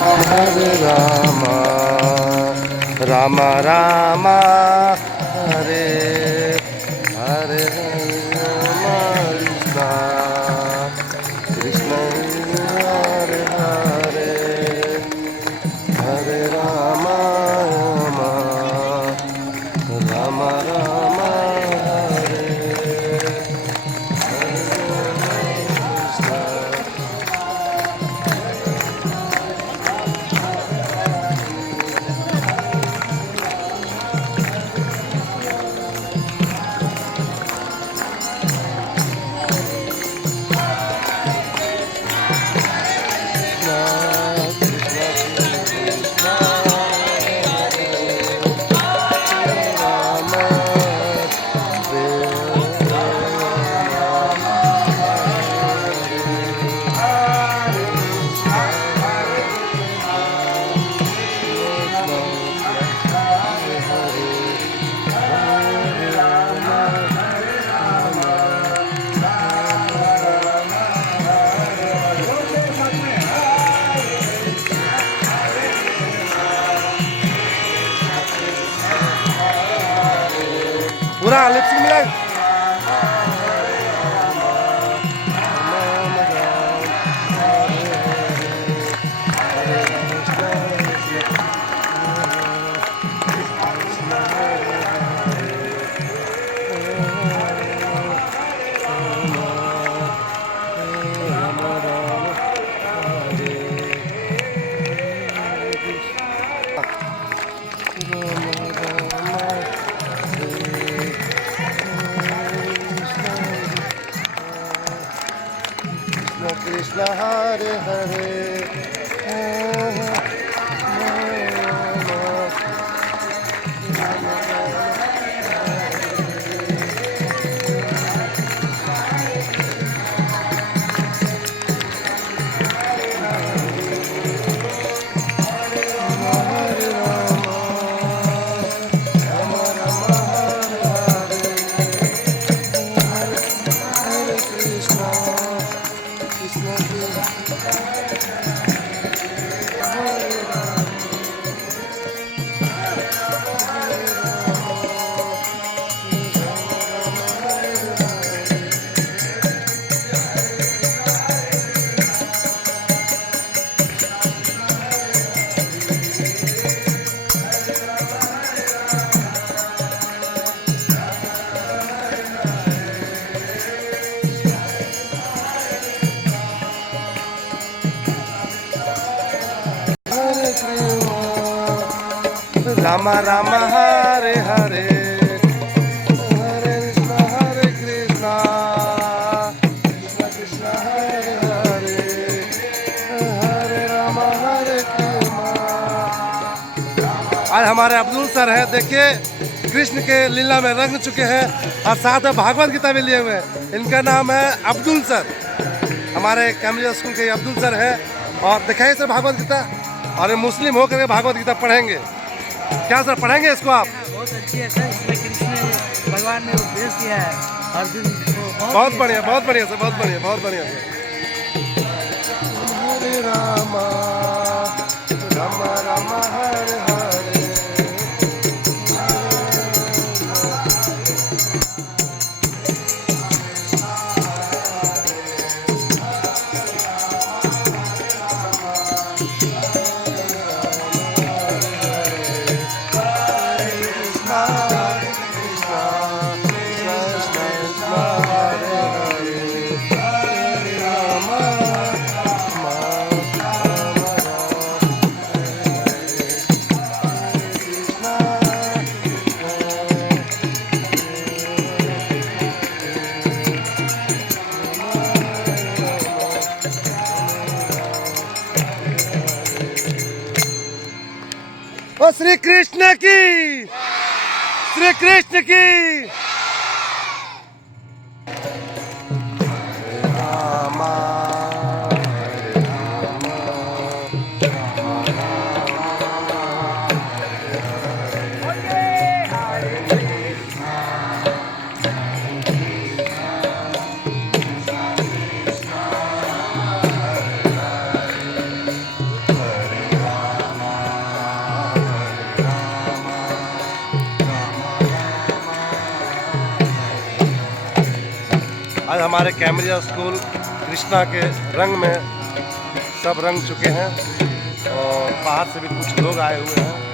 Hare Rama, Rama Rama, Hare Hare, Rama Krishna, Krishna Hare Hare, Hare Rama, Rama Rama Rama, Hare पूरा lipstick मिला Krishna Hare Hare Rama Rama Hare Hare, Hare Krishna, Krishna Krishna Hare Hare, Hare Rama Hare Krishna। आज हमारे Abdul sir हैं, देखिए कृष्ण के लीला में रंग चुके हैं और साथ में भागवत गीता भी लिए हुए हैं। इनका नाम है अब्दुल सर, हमारे कैम्ब्रिज स्कूल के अब्दुल सर हैं। और दिखाइए सर भागवत गीता, और मुस्लिम होकर के भागवत गीता पढ़ेंगे। क्या सर पढ़ेंगे इसको आप? बहुत अच्छी है सर, इसमें कृष्ण भगवान ने उपदेश दिया है अर्जुन को। बहुत बढ़िया, बहुत बढ़िया सर, बहुत बढ़िया, बहुत बढ़िया सर। हरे रामा रामा रामा हरे हरे, ओ श्री कृष्ण की, श्री कृष्ण की। रामा आज हमारे कैम्ब्रिया स्कूल कृष्णा के रंग में सब रंग चुके हैं और बाहर से भी कुछ लोग आए हुए हैं।